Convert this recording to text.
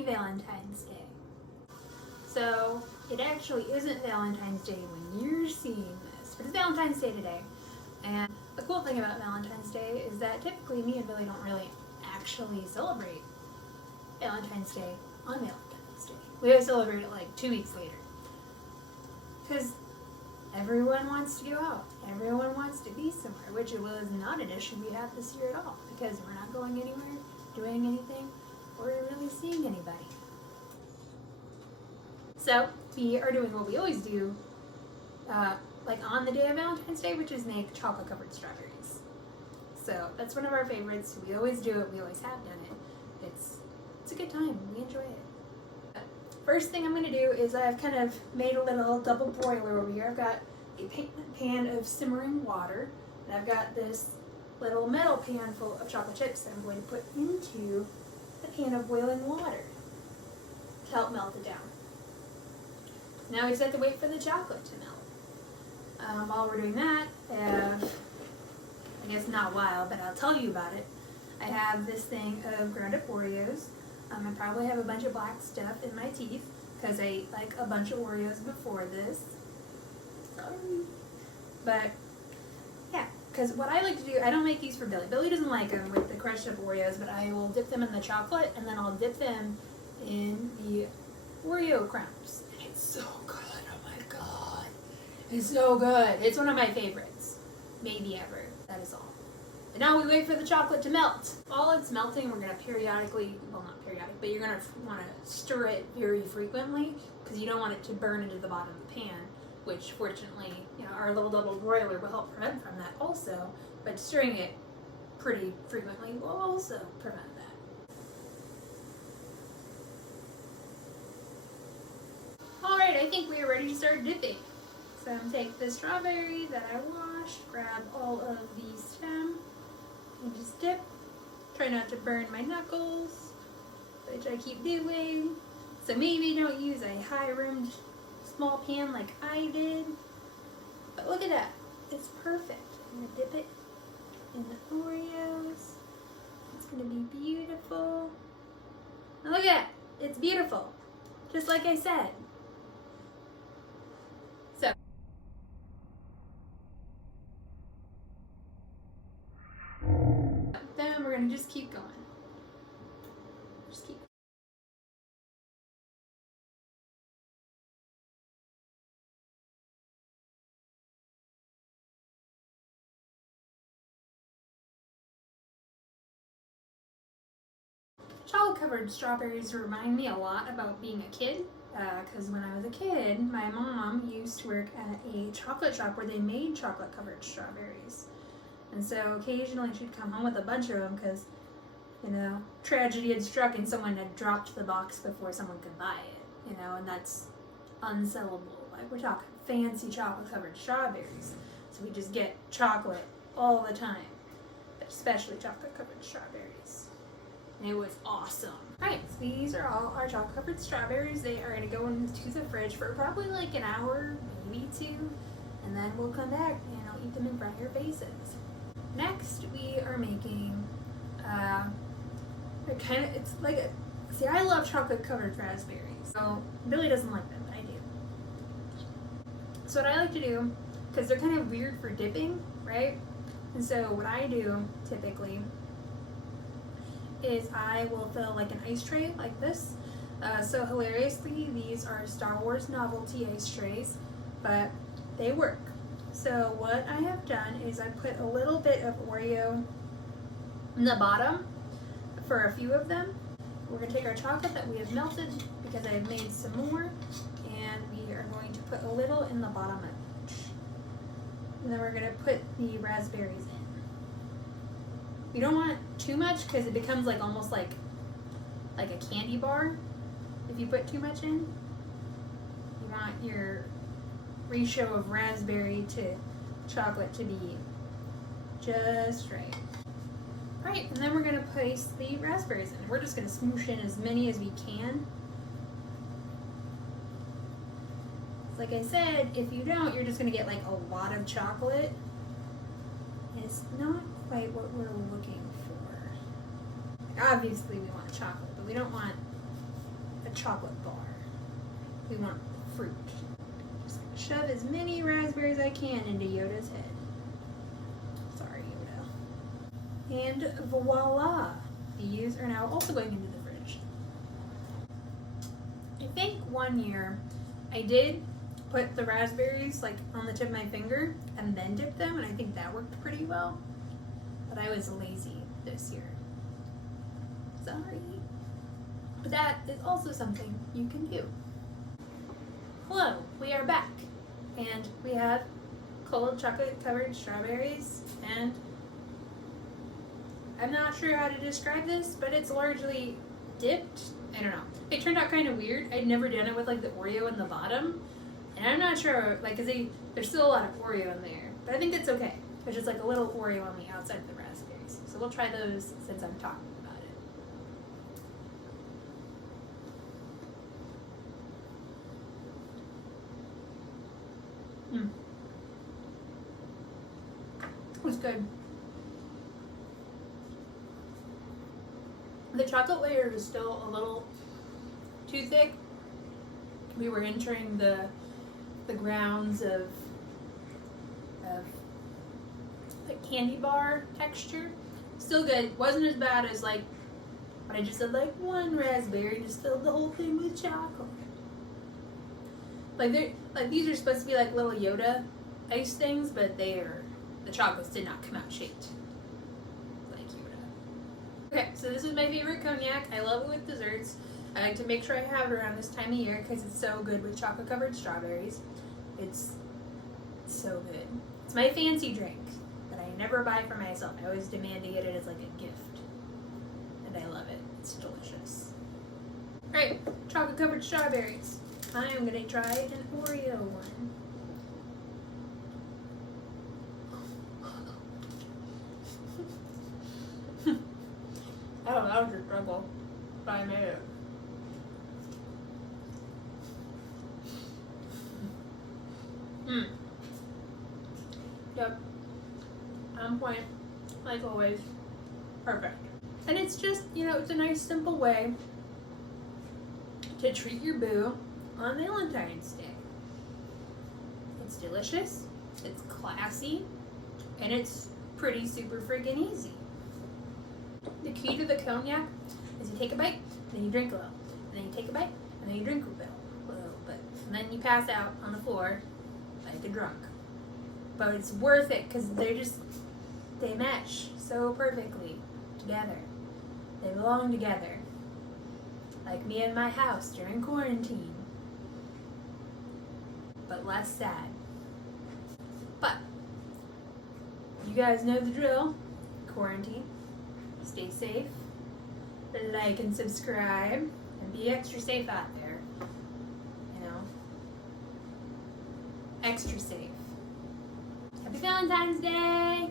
Happy Valentine's Day. So it actually isn't Valentine's Day when you're seeing this, but it's Valentine's Day today. And the cool thing about Valentine's Day is that typically me and Billy don't really actually celebrate Valentine's Day on Valentine's Day. We always celebrate it like 2 weeks later. Because everyone wants to go out. Everyone wants to be somewhere, which was not an issue we had this year at all, because we're not going anywhere, doing anything, or really seeing anybody. So we are doing what we always do, like on the day of Valentine's Day, which is make chocolate covered strawberries. So that's one of our favorites. We always do it. We always have done it. It's a good time. We enjoy it. First thing I'm going to do is I've kind of made a little double broiler over here. I've got a pan of simmering water, and I've got this little metal pan full of chocolate chips that I'm going to put into the pan of boiling water to help melt it down. Now we just have to wait for the chocolate to melt. While we're doing that, I have, I guess not while, but I'll tell you about it. I have this thing of ground up Oreos. I probably have a bunch of black stuff in my teeth because I ate like a bunch of Oreos before this. Sorry. But yeah, because what I like to do, I don't make these for Billy. Billy doesn't like them with the crushed up Oreos, but I will dip them in the chocolate and then I'll dip them in the Oreo crumbs. And it's so good. Oh my god. It's so good. It's one of my favorites. Maybe ever. That is all. And now we wait for the chocolate to melt. While it's melting, we're going to periodically, well not periodic, but you're going to want to stir it very frequently because you don't want it to burn into the bottom of the pan, which fortunately, you know, our little double broiler will help prevent from that also, but stirring it pretty frequently will also prevent that. Alright, I think we are ready to start dipping. So I'm going to take the strawberry that I washed, grab all of the stem, and just dip. Try not to burn my knuckles, which I keep doing. So maybe don't use a high-rimmed small pan like I did. But look at that. It's perfect. I'm going to dip it in the Oreos. It's going to be beautiful. Now look at it. It's beautiful. Just like I said. So. Then we're going to just keep going. Just keep. Chocolate covered strawberries remind me a lot about being a kid, because when I was a kid, my mom used to work at a chocolate shop where they made chocolate covered strawberries. And so occasionally she'd come home with a bunch of them because, you know, tragedy had struck and someone had dropped the box before someone could buy it, you know, and that's unsellable. Like, we're talking fancy chocolate covered strawberries. So we just get chocolate all the time, but especially chocolate covered strawberries. And it was awesome. Alright, so these are all our chocolate covered strawberries. They are going to go into the fridge for probably like an hour, maybe 2, and then we'll come back and I'll eat them in front of your faces. Next, we are making, it's like a, see, I love chocolate covered raspberries. So Billy doesn't like them, but I do. So what I like to do, because they're kind of weird for dipping, right? And so what I do typically is I will fill like an ice tray like this. So hilariously, these are Star Wars novelty ice trays, but they work. So what I have done is I put a little bit of Oreo in the bottom for a few of them. We're going to take our chocolate that we have melted because I have made some more, and we are going to put a little in the bottom of each. And then we're going to put the raspberries in. You don't want too much because it becomes like almost like a candy bar if you put too much in. You want your ratio of raspberry to chocolate to be just right. Alright, and then we're going to place the raspberries in. We're just going to smoosh in as many as we can. Like I said, if you don't, you're just going to get like a lot of chocolate. And it's not quite what we're looking for. Like, obviously we want chocolate, but we don't want a chocolate bar. We want fruit. Just shove as many raspberries as I can into Yoda's head. Sorry, Yoda. And voila! These are now also going into the fridge. I think one year I did put the raspberries like on the tip of my finger and then dip them, and I think that worked pretty well. But I was lazy this year. Sorry. But that is also something you can do. Hello, we are back. And we have cold chocolate covered strawberries, and I'm not sure how to describe this, but it's largely dipped. I don't know. It turned out kind of weird. I'd never done it with like the Oreo in the bottom. And I'm not sure, like, cause there's still a lot of Oreo in there. But I think it's okay. There's just like a little Oreo on the outside of the raspberries. So we'll try those since I'm talking about it. It was good. The chocolate layer is still a little too thick. We were entering the grounds of like candy bar texture. Still good. Wasn't as bad as like what I just said, like one raspberry just filled the whole thing with chocolate. Like these are supposed to be like little Yoda ice things, but the chocolates did not come out shaped like Yoda. Okay, so this is my favorite cognac. I love it with desserts. I like to make sure I have it around this time of year because it's so good with chocolate covered strawberries. It's so good. It's my fancy drink that I never buy for myself. I always demand to get it as like a gift. And I love it. It's delicious. Alright, chocolate covered strawberries. I am going to try an Oreo one. Oh, that was a struggle, but I made it. Yep. On point, like always. Perfect. And it's just, it's a nice simple way to treat your boo on Valentine's Day. It's delicious, it's classy, and it's pretty super friggin' easy. The key to the cognac is you take a bite, then you drink a little, and then you take a bite, and then you drink a little bit, and then you pass out on the floor like a drunk. But it's worth it because they mesh so perfectly together. They belong together. Like me and my house during quarantine. But less sad. But you guys know the drill. Quarantine. Stay safe. Like and subscribe. And be extra safe out there. Extra safe. Happy Valentine's Day!